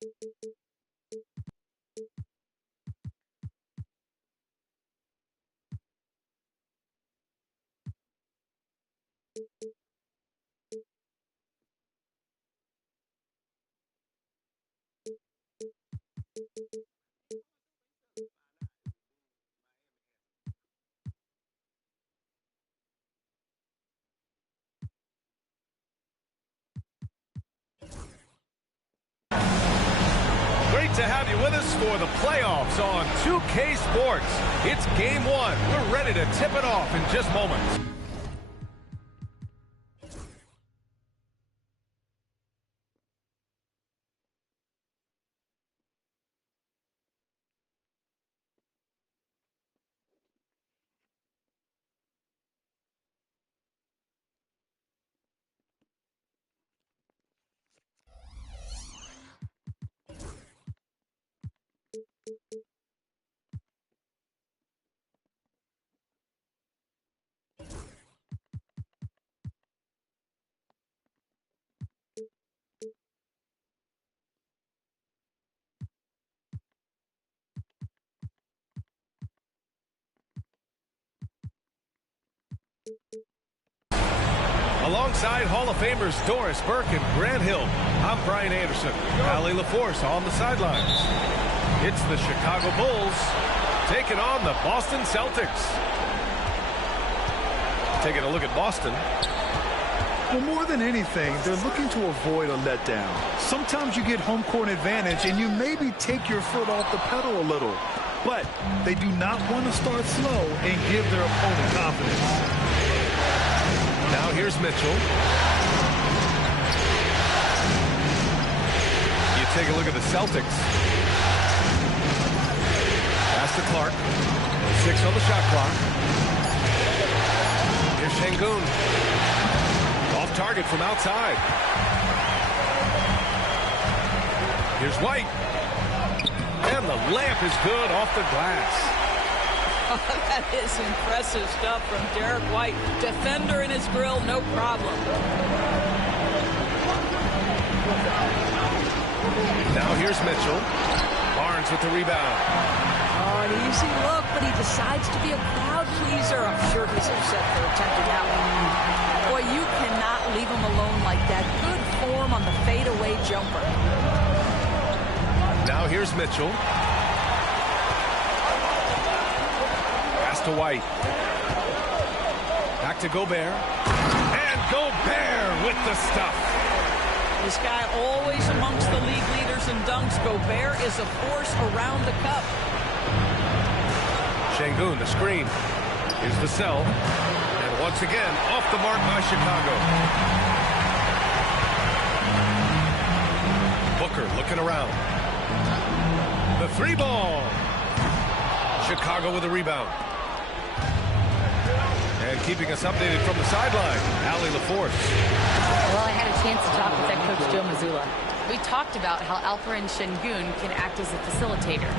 Great to have you with us for the playoffs on 2K Sports. It's game one. We're ready to tip it off in just moments. Alongside Hall of Famers Doris Burke and Grant Hill, I'm Brian Anderson. Allie LaForce on the sidelines. It's the Chicago Bulls taking on the Boston Celtics. Taking a look at Boston. Well, more than anything, they're looking to avoid a letdown. Sometimes you get home court advantage and you maybe take your foot off the pedal a little. But they do not want to start slow and give their opponent confidence. Now here's Mitchell. You take a look at the Celtics. Pass to Clark. 6 on the shot clock. Here's Şengün. Off target from outside. Here's White. And the layup is good off the glass. That is impressive stuff from Derek White. Defender in his grill, no problem. Now here's Mitchell. Barnes with the rebound. Oh, an easy look, but he decides to be a crowd pleaser. I'm sure he's upset for attempting that one. Boy, you cannot leave him alone like that. Good form on the fadeaway jumper. Now here's Mitchell. To White. Back to Gobert. And Gobert with the stuff. This guy always amongst the league leaders in dunks. Gobert is a force around the cup. Şengün, the screen. Here's the cell. And once again, off the mark by Chicago. Booker looking around. The three ball. Chicago with a rebound. And keeping us updated from the sideline, Allie LaForce. Well, I had a chance to talk with head coach Joe Mazzulla. We talked about how Alperen Şengün can act as a facilitator.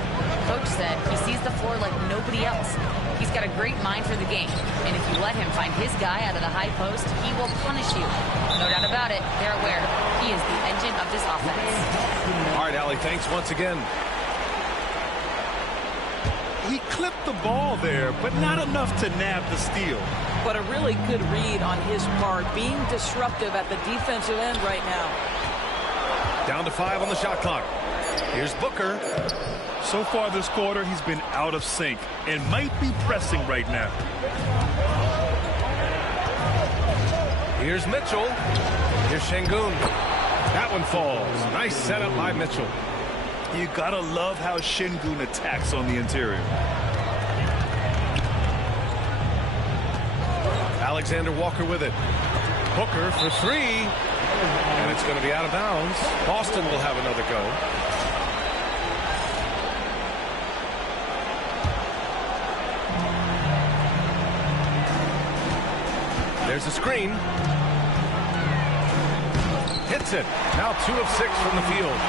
Coach said he sees the floor like nobody else. He's got a great mind for the game, and if you let him find his guy out of the high post, he will punish you. No doubt about it, they're aware he is the engine of this offense. All right, Allie, thanks once again. He clipped the ball there, but not enough to nab the steal. But a really good read on his part, being disruptive at the defensive end right now. Down to 5 on the shot clock. Here's Booker. So far this quarter, he's been out of sync and might be pressing right now. Here's Mitchell. Here's Şengün. That one falls. Nice setup by Mitchell. You gotta love how Şengün attacks on the interior. Alexander Walker with it. Booker for 3. And it's going to be out of bounds. Boston will have another go. There's a screen. Hits it. Now 2 of 6 from the field.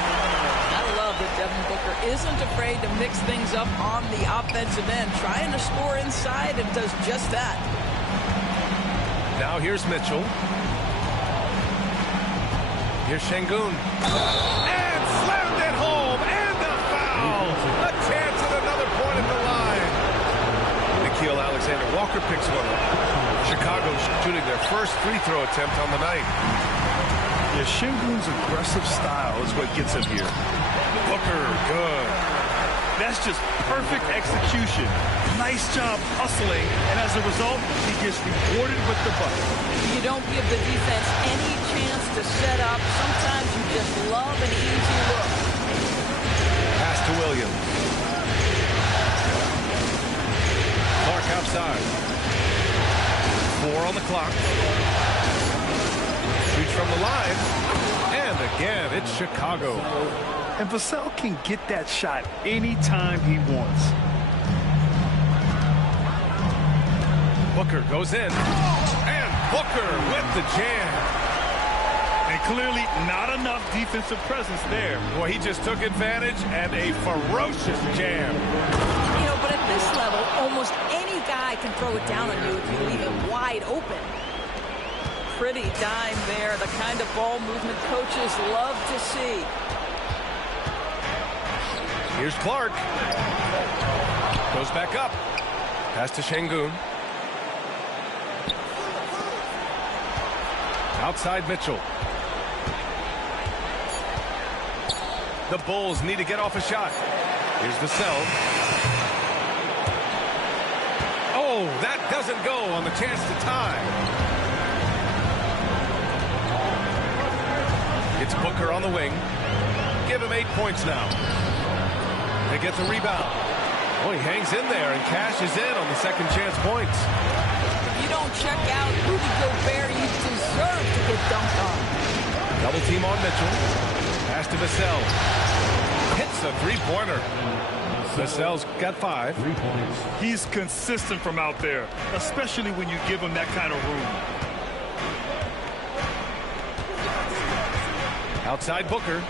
I love that Devin Booker isn't afraid to mix things up on the offensive end. Trying to score inside and does just that. Now here's Mitchell. Here's Şengün. And slammed it home. Booker picks one up. Chicago's shooting their first free throw attempt on the night. Yeah, Şengün's aggressive style is what gets him here. Booker, good. That's just perfect execution. Nice job hustling, and as a result, he gets rewarded with the bucket. You don't give the defense any chance to set up. Sometimes you just love an easy look. Pass to Williams. Clark outside. 4 on the clock. Shoots from the line. And again, it's Chicago. And Vassell can get that shot anytime he wants. Booker goes in. And Booker with the jam. And clearly not enough defensive presence there. Boy, he just took advantage and a ferocious jam. You know, but at this level, almost any guy can throw it down on you if you leave it wide open. Pretty dime there, the kind of ball movement coaches love to see. Here's Clark. Goes back up. Pass to Şengün. Outside Mitchell. The Bulls need to get off a shot. Here's Vassell. Oh, that doesn't go on the chance to tie. It's Booker on the wing. Give him 8 points now. They get the rebound. Oh, he hangs in there and cashes in on the second chance points. If you don't check out Rudy Gobert, you deserve to get dunked on. Double team on Mitchell. Pass to Vassell. Hits a three-pointer. Vassell's got 5. 3 points. He's consistent from out there, especially when you give him that kind of room. Outside Booker.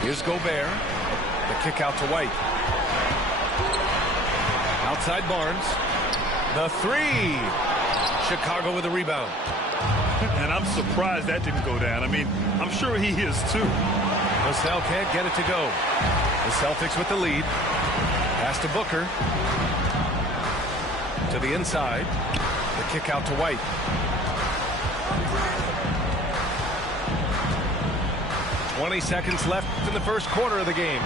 Here's Gobert. The kick out to White. Outside Barnes. The 3. Chicago with a rebound. And I'm surprised that didn't go down. I mean, I'm sure he is too. Vassell can't get it to go. The Celtics with the lead. Pass to Booker. To the inside. The kick out to White. "20 seconds left in the first quarter of the game.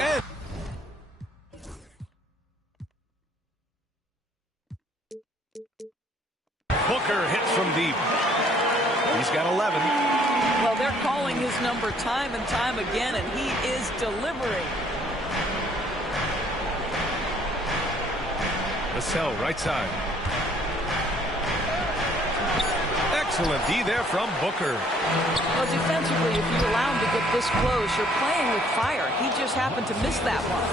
And Booker hits from deep. He's got 11. Well, they're calling his number time and time again, and he is delivering. Vassell, right side. Excellent D there from Booker. Well, defensively, if you allow him to get this close, you're playing with fire. He just happened to miss that one.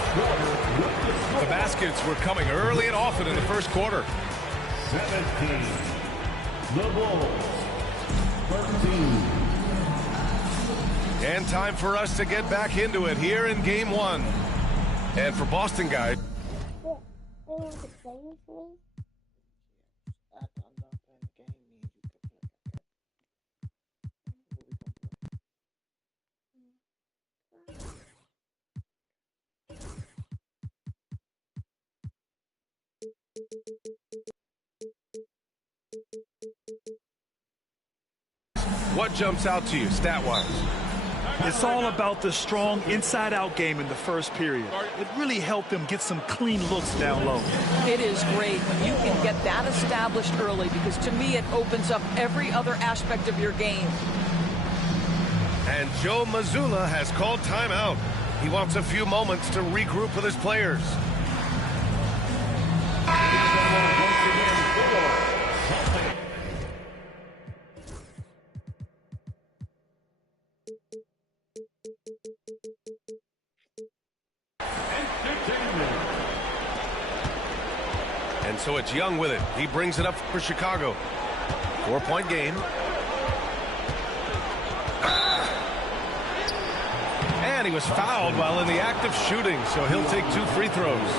The baskets were coming early and often in the first quarter. 17. The Bulls. 13. And time for us to get back into it here in game 1. And for Boston guys, what jumps out to you stat-wise? It's all about the strong inside-out game in the first period. It really helped them get some clean looks down low. It is great when you can get that established early, because to me it opens up every other aspect of your game. And Joe Mazzulla has called timeout. He wants a few moments to regroup with his players. And so it's Young with it. He brings it up for Chicago. 4-point game. And he was fouled while in the act of shooting, so he'll take 2 free throws.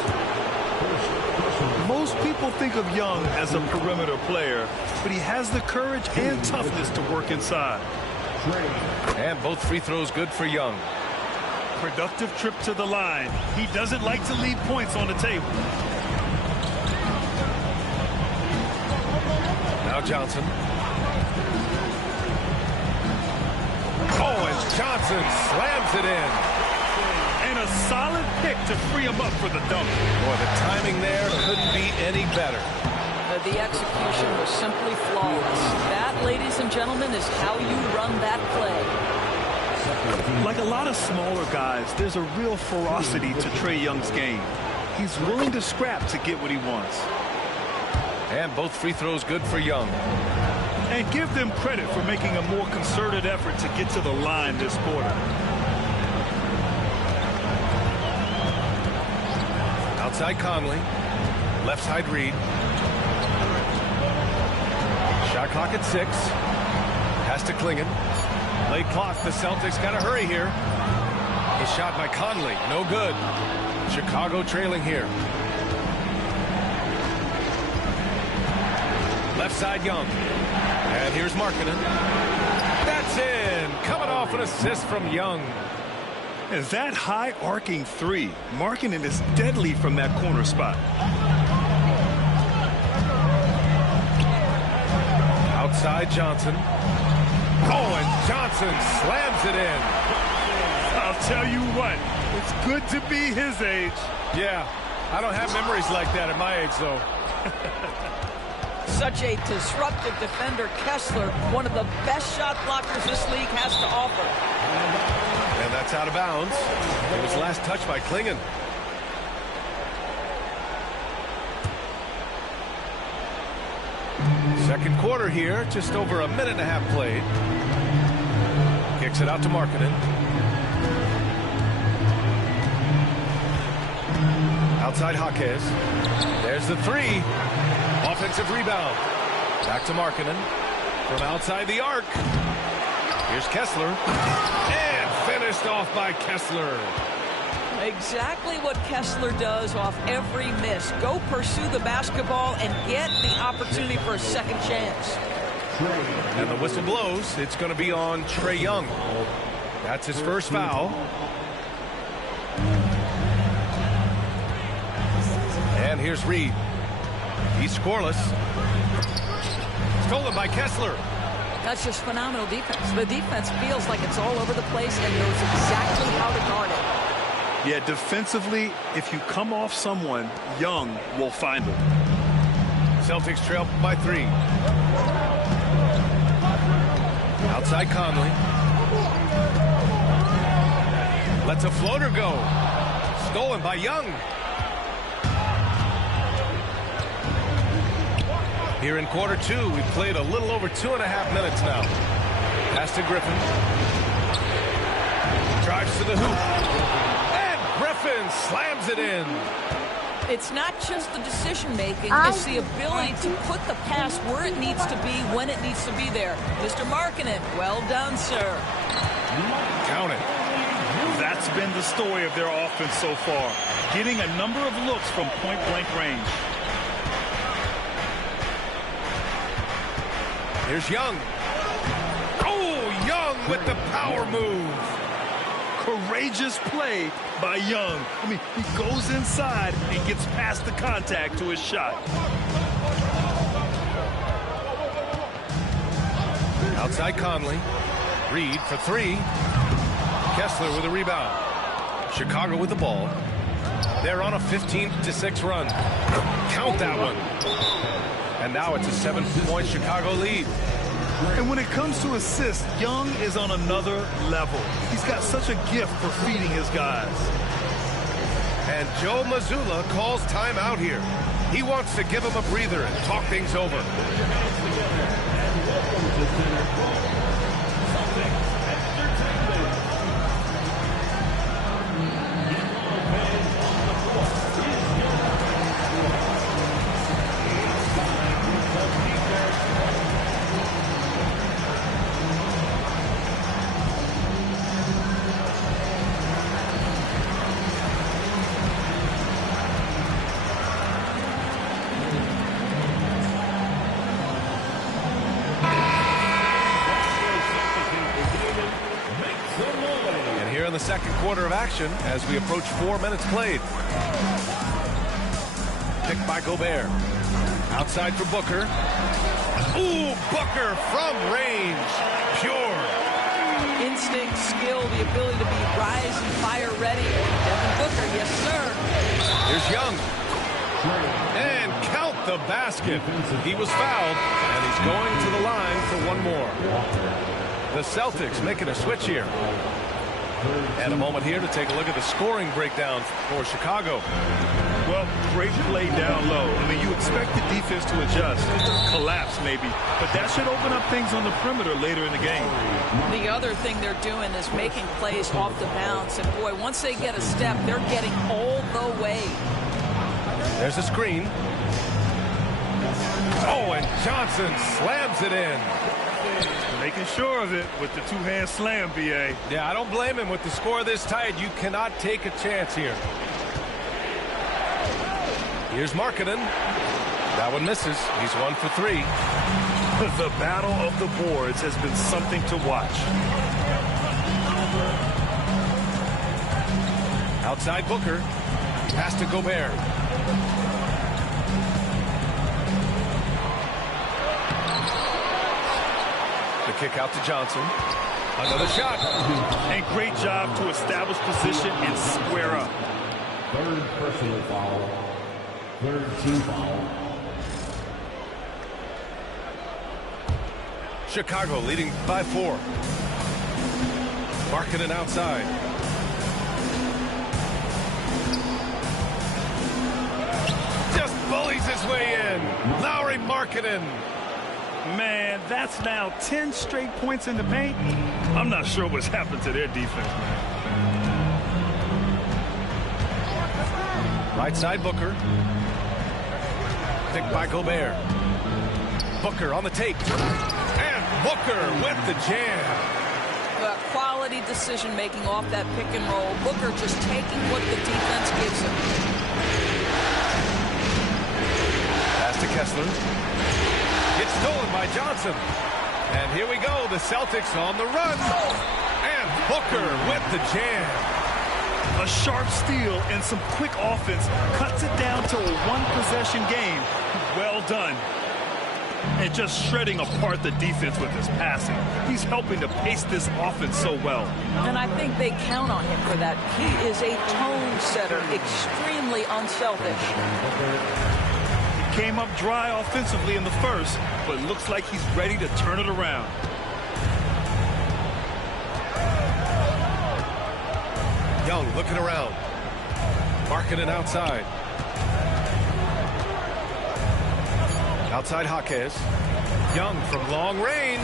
Most people think of Young as a perimeter player, but he has the courage and toughness to work inside. And both free throws good for Young. Productive trip to the line. He doesn't like to leave points on the table. Johnson. Oh, and Johnson slams it in. And a solid pick to free him up for the dunk. Boy, the timing there couldn't be any better. The execution was simply flawless. That, ladies and gentlemen, is how you run that play. Like a lot of smaller guys, there's a real ferocity to Trae Young's game. He's willing to scrap to get what he wants. And both free throws good for Young. And give them credit for making a more concerted effort to get to the line this quarter. Outside Conley. Left side Reed. Shot clock at 6. Pass to Klingon. Late clock. The Celtics got to hurry here. A shot by Conley. No good. Chicago trailing here. Left side Young. And here's Markkanen. That's in. Coming off an assist from Young. And that high arcing three. Markkanen is deadly from that corner spot. Outside Johnson. Oh, and Johnson slams it in. I'll tell you what, it's good to be his age. Yeah, I don't have memories like that at my age, though. Such a disruptive defender, Kessler, one of the best shot blockers this league has to offer. And that's out of bounds. It was last touched by Klingon. Second quarter here, just over a minute and a half played. Kicks it out to Markkanen. Outside Jaquez. There's the three. Offensive rebound. Back to Markkanen. From outside the arc. Here's Kessler. And finished off by Kessler. Exactly what Kessler does off every miss. Go pursue the basketball and get the opportunity for a second chance. And the whistle blows. It's going to be on Trae Young. That's his first foul. And here's Reed. He's scoreless. Stolen by Kessler. That's just phenomenal defense. The defense feels like it's all over the place and knows exactly how to guard it. Yeah, defensively, if you come off someone, Young will find him. Celtics trail by 3. Outside Conley. Lets a floater go. Stolen by Young. Here in quarter 2, we've played a little over 2.5 minutes now. Pass to Griffin. Drives to the hoop. And Griffin slams it in. It's not just the decision-making, it's the ability to put the pass where it needs to be, when it needs to be there. Mr. Markkanen, well done, sir. Count it. That's been the story of their offense so far, getting a number of looks from point-blank range. Here's Young. Oh, Young with the power move. Courageous play by Young. I mean, he goes inside and gets past the contact to his shot. Outside Conley. Reed for 3. Kessler with a rebound. Chicago with the ball. They're on a 15-6 run. Count that one. And now it's a 7-point Chicago lead. And when it comes to assists, Young is on another level. He's got such a gift for feeding his guys. And Joe Mazzulla calls timeout here. He wants to give him a breather and talk things over. The second quarter of action as we approach 4 minutes played. Picked by Gobert. Outside for Booker. Ooh, Booker from range. Pure. Instinct, skill, the ability to be rise and fire ready. Devin Booker, yes, sir. Here's Young. And count the basket. He was fouled, and he's going to the line for one more. The Celtics making a switch here. And a moment here to take a look at the scoring breakdown for Chicago. Well, great play down low. I mean, you expect the defense to adjust, collapse maybe, but that should open up things on the perimeter later in the game. The other thing they're doing is making plays off the bounce. And, boy, once they get a step, they're getting all the way. There's a screen. Oh, and Johnson slams it in. Making sure of it with the two-hand slam, B.A. Yeah, I don't blame him. With the score this tight, you cannot take a chance here. Here's Markkanen. That one misses. He's 1 for 3. The battle of the boards has been something to watch. Outside Booker. Pass to Gobert. The kick out to Johnson. Another shot. And great job to establish position and square up. Third personal foul. Third team foul. Chicago leading by 4. Markkanen outside. Just bullies his way in. Lauri Markkanen. Man, that's now 10 straight points in the paint. I'm not sure what's happened to their defense, man. Right side Booker. Picked by Gobert. Booker on the take. And Booker with the jam. Quality decision-making off that pick and roll. Booker just taking what the defense gives him. Pass to Kessler. It's stolen by Johnson. And here we go. The Celtics on the run. And Booker with the jam. A sharp steal and some quick offense cuts it down to a one-possession game. Well done. And just shredding apart the defense with his passing. He's helping to pace this offense so well. And I think they count on him for that. He is a tone setter, extremely unselfish. He came up dry offensively in the first, but looks like he's ready to turn it around. Young looking around. Markkanen outside. Outside Jaquez. Young from long range.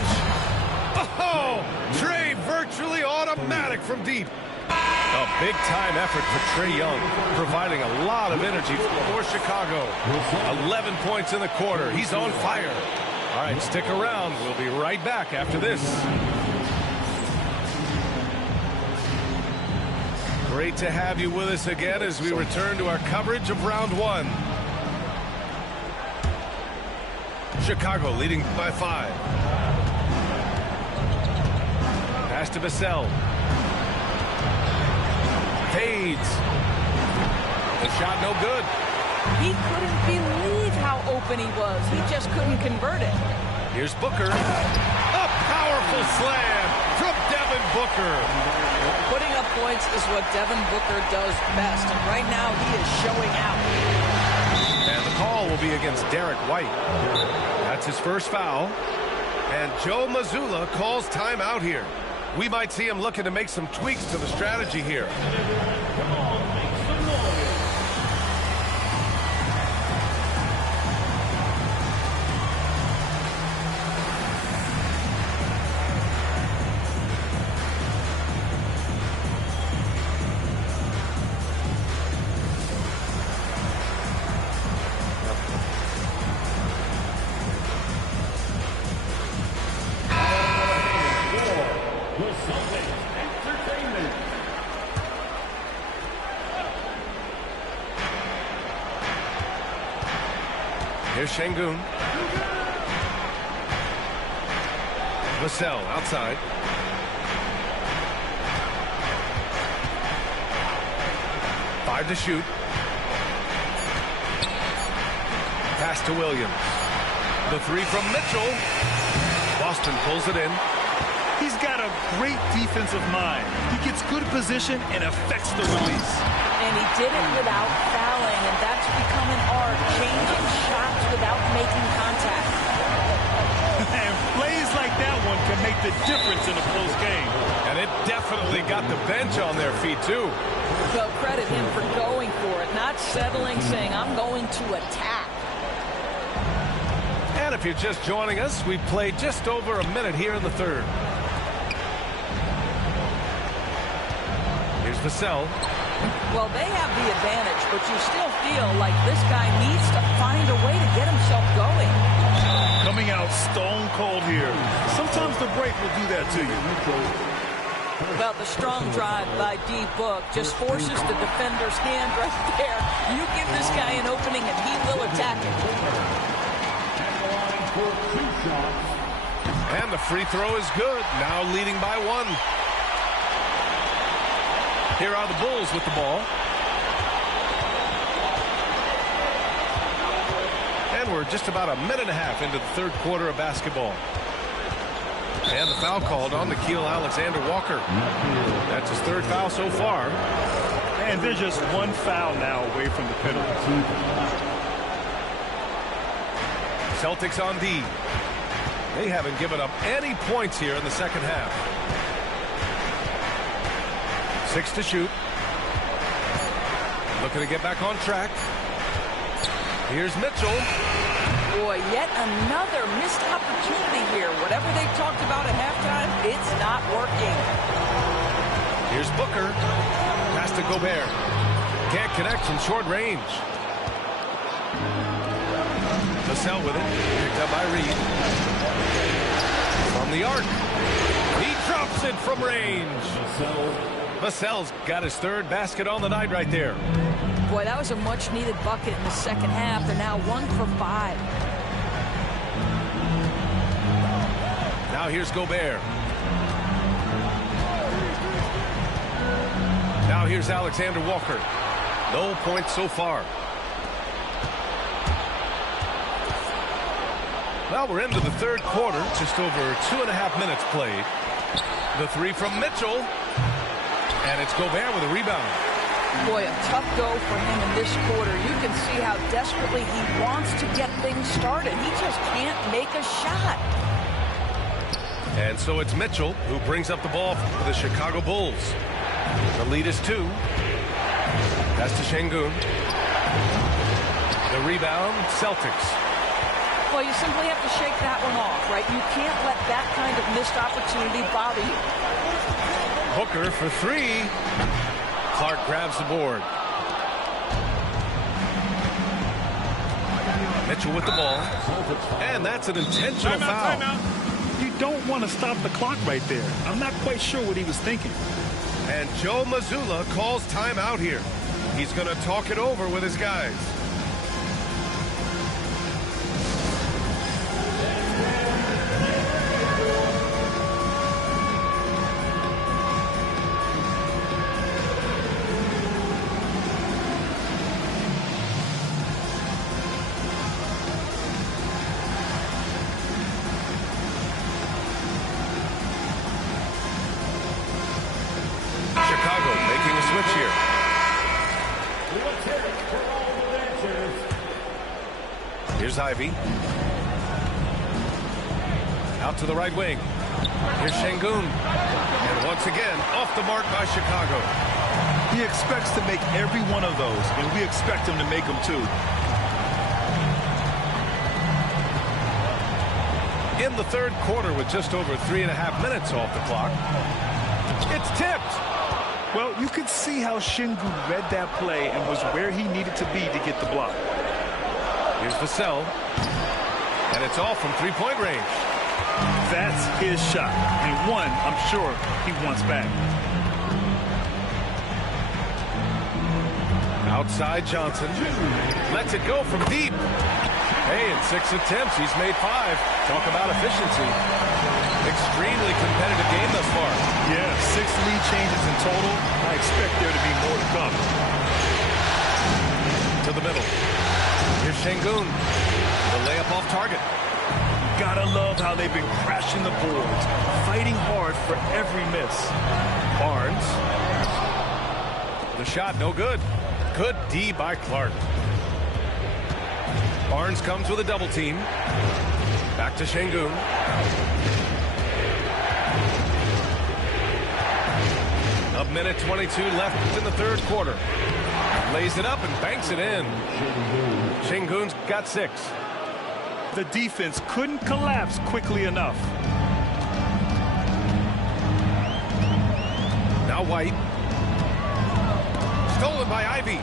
Oh, Trey virtually automatic from deep. A big-time effort for Trae Young, providing a lot of energy for Chicago. 11 points in the quarter. He's on fire. All right, stick around. We'll be right back after this. Great to have you with us again as we return to our coverage of round 1. Chicago leading by 5. Pass to Vassell. Fades. The shot no good. He couldn't believe how open he was. He just couldn't convert it. Here's Booker. A powerful slam from Devin Booker. Putting up points is what Devin Booker does best, and right now he is showing out. And the call will be against Derek White. That's his first foul. And Joe Mazzulla calls timeout here. We might see him looking to make some tweaks to the strategy here. Here's Şengün. Vassell outside. Five to shoot. Pass to Williams. The three from Mitchell. Boston pulls it in. He's got a great defensive mind. He gets good position and affects the release. And he did it without fouling, and that's become an art, changing shots without making contact. And plays like that one can make the difference in a close game. And it definitely got the bench on their feet, too. So credit him for going for it, not settling, saying, I'm going to attack. And if you're just joining us, we've played just over a minute here in the third. Here's Vassell. Well, they have the advantage, but you still feel like this guy needs to find a way to get himself going. Coming out stone cold here. Sometimes the break will do that to you. Well, the strong drive by D. Book just forces the defender's hand right there. You give this guy an opening and he will attack it. And the free throw is good. Now leading by 1. Here are the Bulls with the ball. And we're just about a minute and a half into the third quarter of basketball. And the foul called on Nickeil Alexander-Walker. That's his third foul so far. And they're just one foul now away from the penalty. Celtics on D. They haven't given up any points here in the second half. 6 to shoot. Looking to get back on track. Here's Mitchell. Boy, yet another missed opportunity here. Whatever they talked about at halftime, it's not working. Here's Booker. Pass to Gobert. Can't connect from short range. Vassell with it. Picked up by Reed. From the arc. He drops it from range. Vassell's got his third basket on the night right there. Boy, that was a much-needed bucket in the second half. They're now 1 for 5. Now here's Gobert. Now here's Alexander Walker. No points so far. Well, we're into the third quarter. Just over 2.5 minutes played. The three from Mitchell. And it's Gobert with a rebound. Boy, a tough go for him in this quarter. You can see how desperately he wants to get things started. He just can't make a shot. And so it's Mitchell who brings up the ball for the Chicago Bulls. The lead is 2. That's to Şengün. The rebound, Celtics. Well, you simply have to shake that one off, right? You can't let that kind of missed opportunity bother you. Booker for 3. Clark grabs the board. Mitchell with the ball. And that's an intentional foul. Timeout. You don't want to stop the clock right there. I'm not quite sure what he was thinking. And Joe Mazzulla calls timeout here. He's going to talk it over with his guys. Here's Ivy. Out to the right wing. Here's Şengün. And once again, off the mark by Chicago. He expects to make every one of those, and we expect him to make them too. In the third quarter with just over 3.5 minutes off the clock. It's tipped. Well, you could see how Şengün read that play and was where he needed to be to get the block. Here's Vassell. And it's all from three-point range. That's his shot. And one, I'm sure, he wants back. Outside Johnson. Lets it go from deep. Hey, in 6 attempts, he's made 5. Talk about efficiency. Extremely competitive game thus far. Yeah, 6 lead changes in total. I expect there to be more to come. To the middle. Here's Şengün. The layup off target. Gotta love how they've been crashing the boards, fighting hard for every miss. Barnes. The shot, no good. Good D by Clark. Barnes comes with a double team. Back to Şengün. A minute 22 left in the third quarter. Lays it up and banks it in. Şengün's got 6. The defense couldn't collapse quickly enough. Now White. Stolen by Ivy.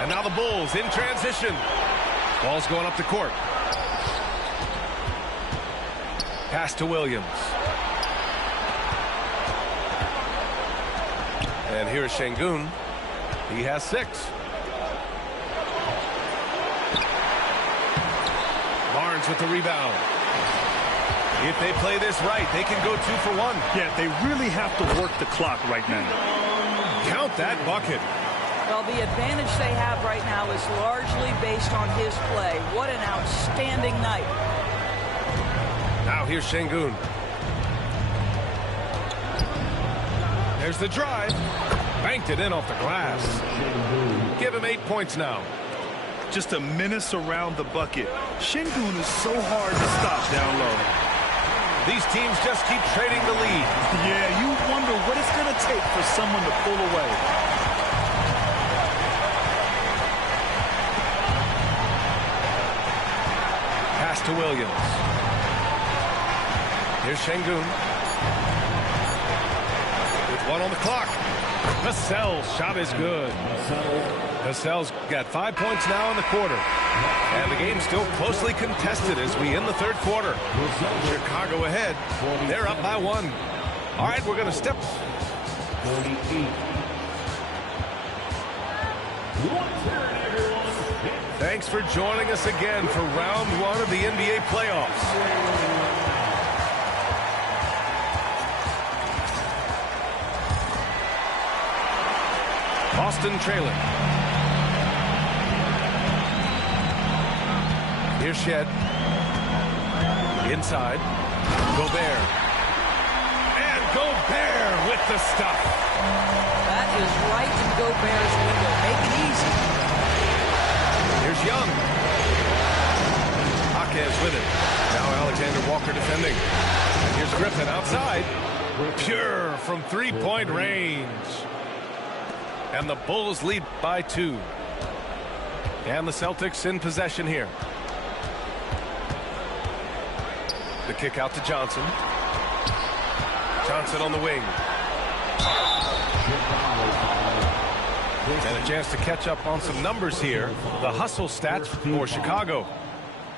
And now the Bulls in transition. Ball's going up the court. Pass to Williams. And here's Şengün. He has 6. Barnes with the rebound. If they play this right, they can go 2 for 1. Yeah, they really have to work the clock right now. Count that bucket. Well, the advantage they have right now is largely based on his play. What an outstanding night. Now here's Şengün. There's the drive. Banked it in off the glass. Give him 8 points now. Just a menace around the bucket. Şengün is so hard to stop down low. These teams just keep trading the lead. Yeah, you wonder what it's going to take for someone to pull away. Pass to Williams. Here's Şengün. With 1 on the clock. Vassell's shot is good. Vassell's got 5 points now in the quarter. And the game's still closely contested as we end the third quarter. Chicago ahead. They're up by 1. All right, we're going to step. 38. Thanks for joining us again for round 1 of the NBA playoffs. Boston trailing. Here's Shed. Inside. Gobert. And Gobert with the stuff. That is right in Gobert's window. Make it easy. Here's Young. Jaquez with it. Now Alexander Walker defending. And here's Griffin outside. Pure from three-point range. And the Bulls lead by 2. And the Celtics in possession here. The kick out to Johnson. Johnson on the wing. And a chance to catch up on some numbers here. The hustle stats for Chicago.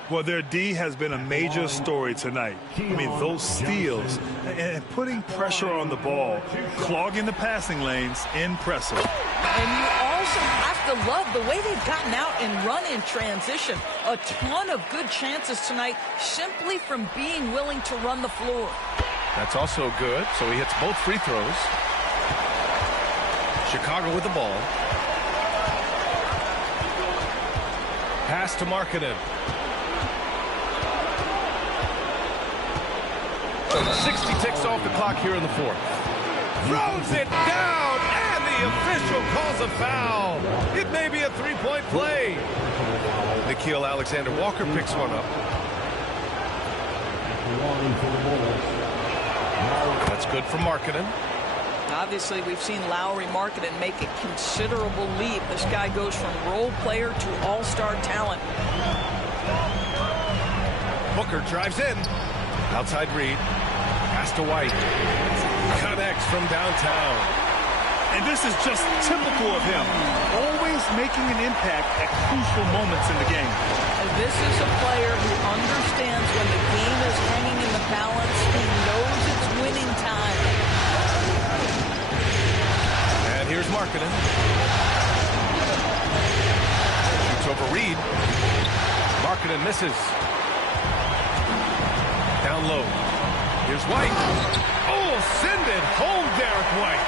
Well, their D has been a major story tonight. I mean, those steals and putting pressure on the ball, clogging the passing lanes, impressive. And you also have to love the way they've gotten out and run in transition. A ton of good chances tonight simply from being willing to run the floor. That's also good. So he hits both free throws. Chicago with the ball. Pass to Markkanen. 60 ticks off the clock here in the fourth. Throws it down, and the official calls a foul. It may be a three-point play. Nickeil Alexander-Walker picks one up. That's good for Markkanen. Obviously, we've seen Lauri Markkanen make a considerable leap. This guy goes from role player to all-star talent. Booker drives in. Outside Reed. Pass to White. Connects from downtown. And this is just typical of him. Always making an impact at crucial moments in the game. This is a player who understands when the game is hanging in the balance. He knows it's winning time. And here's Markkanen. Shoots over Reed. Markkanen misses. Down low. Here's White. Oh, send it home, Derek White.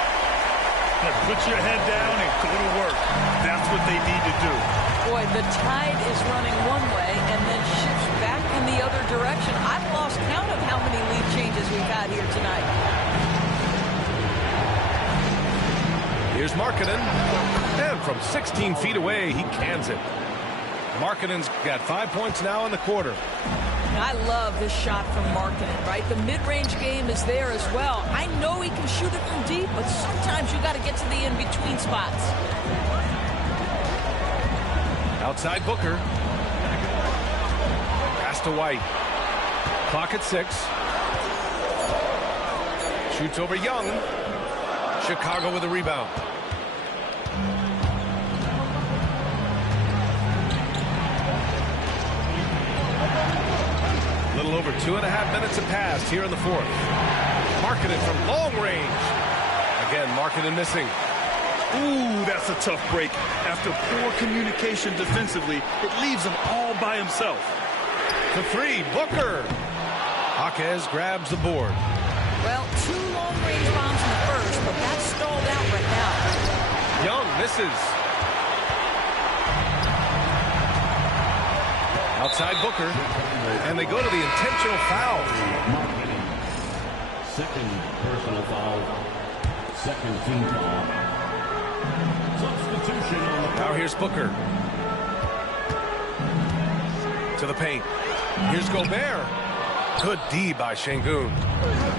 Put your head down and go to work. That's what they need to do. Boy, the tide is running one way and then shifts back in the other direction. I've lost count of how many lead changes we've had here tonight. Here's Markkanen. And from 16 feet away, he cans it. Markkanen's got 5 points now in the quarter. I love this shot from Markkanen, right? The mid-range game is there as well. I know he can shoot it from deep, but sometimes you got to get to the in-between spots. Outside Booker. Pass to White. Clock at 6. Shoots over Young. Chicago with a rebound. A little over 2.5 minutes have passed here in the fourth. Markkanen from long range. Again, Markkanen missing. Ooh, that's a tough break. After poor communication defensively, it leaves him all by himself. The three, Booker. Jaquez grabs the board. Well, 2 long-range bombs in the first, but that's stalled out right now. Young misses. Outside Booker. And they go to the intentional foul. Second personal foul. Second team foul. Substitution on the Now here's Booker. To the paint. Here's Gobert. Good D by Şengün.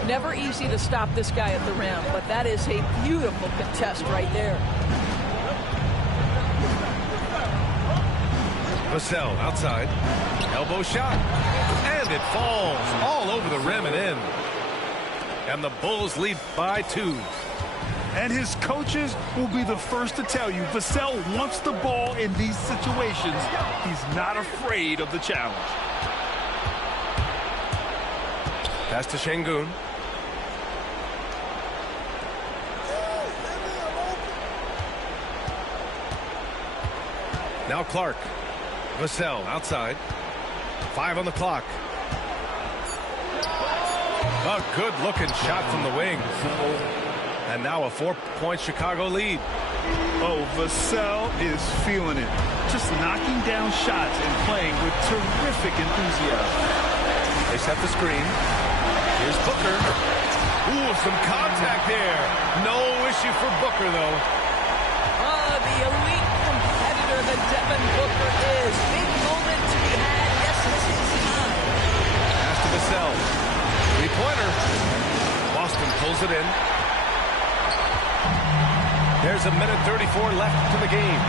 Never easy to stop this guy at the rim, but that is a beautiful contest right there. Vassell outside. Elbow shot. And it falls all over the rim and in. And the Bulls lead by 2. And his coaches will be the first to tell you, Vassell wants the ball in these situations. He's not afraid of the challenge. Pass to Şengün. Now Clark. Vassell outside. 5 on the clock. A good-looking shot from the wing. And now a 4-point Chicago lead. Oh, Vassell is feeling it. Just knocking down shots and playing with terrific enthusiasm. They set the screen. Here's Booker. Ooh, some contact there. No issue for Booker, though. Oh, the elite competitor that Devin Booker is. Big moment to be had. Yes, it's his time. Pass to Vassell. Three-pointer. Boston pulls it in. There's a minute 34 left to the game.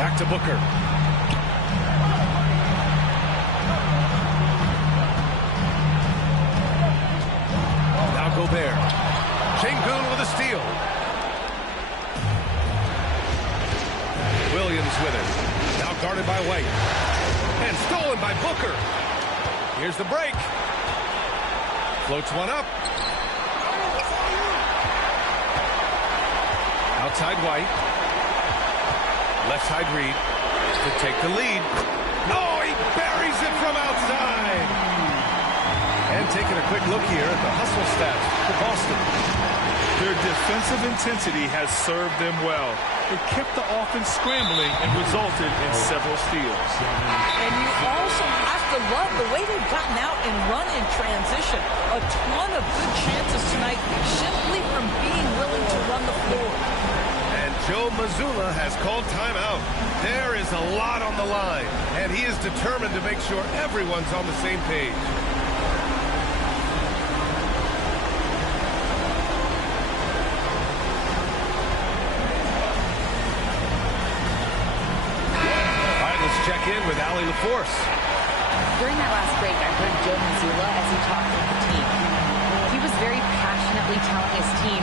Back to Booker. Now Gobert. Şengün with a steal. Williams with it. Now guarded by White. And stolen by Booker. Here's the break. Floats one up. Outside White. Left side Reed to take the lead. Oh, he buries it from outside. And taking a quick look here at the hustle stats for Boston. Their defensive intensity has served them well. It kept the offense scrambling and resulted in several steals. And you also have to love the way they've gotten out and run in transition. A ton of good chances tonight simply from being willing to run the floor. And Joe Mazzulla has called timeout. There is a lot on the line, and he is determined to make sure everyone's on the same page. All right, let's check in with Allie LaForce. During that last break, I heard Joe Mazzulla as he talked with the team. He was very passionately telling his team,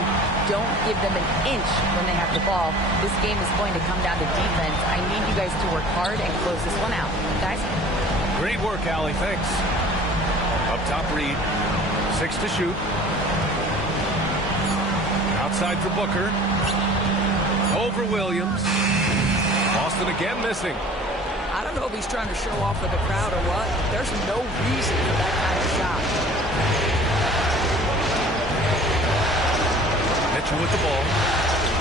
don't give them an inch when they have the ball. This game is going to come down to defense. I need you guys to work hard and close this one out. Guys? Great work, Allie. Thanks. Up top, Reed. 6 to shoot. Outside for Booker. Over Williams. Boston again missing. I don't know if he's trying to show off with the crowd or what. There's no reason for that kind of shot. Mitchell with the ball.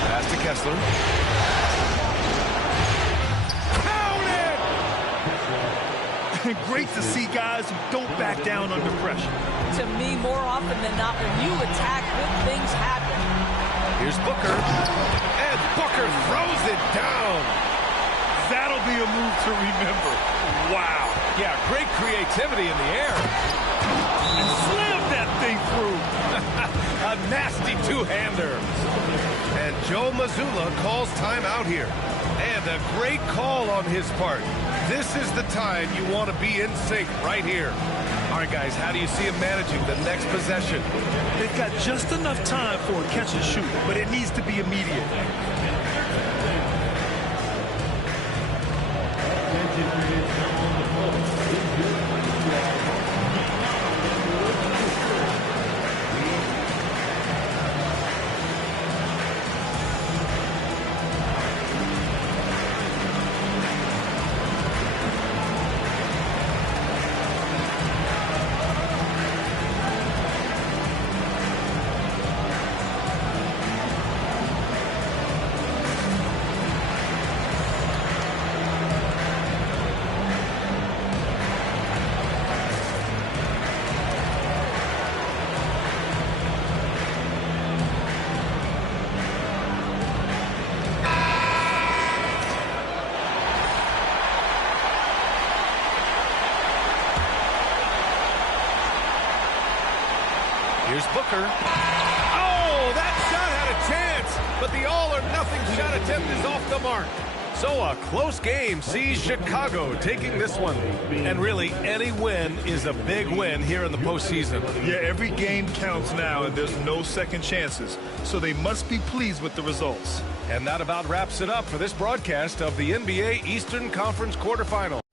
Pass to Kessler. Count it! And great to see guys who don't back down under pressure. To me, more often than not, when you attack, good things happen. Here's Booker. And Booker throws it down. That'll be a move to remember. Wow. Yeah, great creativity in the air. And slammed that thing through. A nasty two-hander. And Joe Mazzulla calls timeout here. And a great call on his part. This is the time you want to be in sync right here. All right, guys, how do you see him managing the next possession? They've got just enough time for a catch and shoot, but it needs to be immediate. Here's Booker. Oh, that shot had a chance, but the all-or-nothing shot attempt is off the mark. So a close game sees Chicago taking this one. And really, any win is a big win here in the postseason. Yeah, every game counts now, and there's no second chances. So they must be pleased with the results. And that about wraps it up for this broadcast of the NBA Eastern Conference quarterfinal.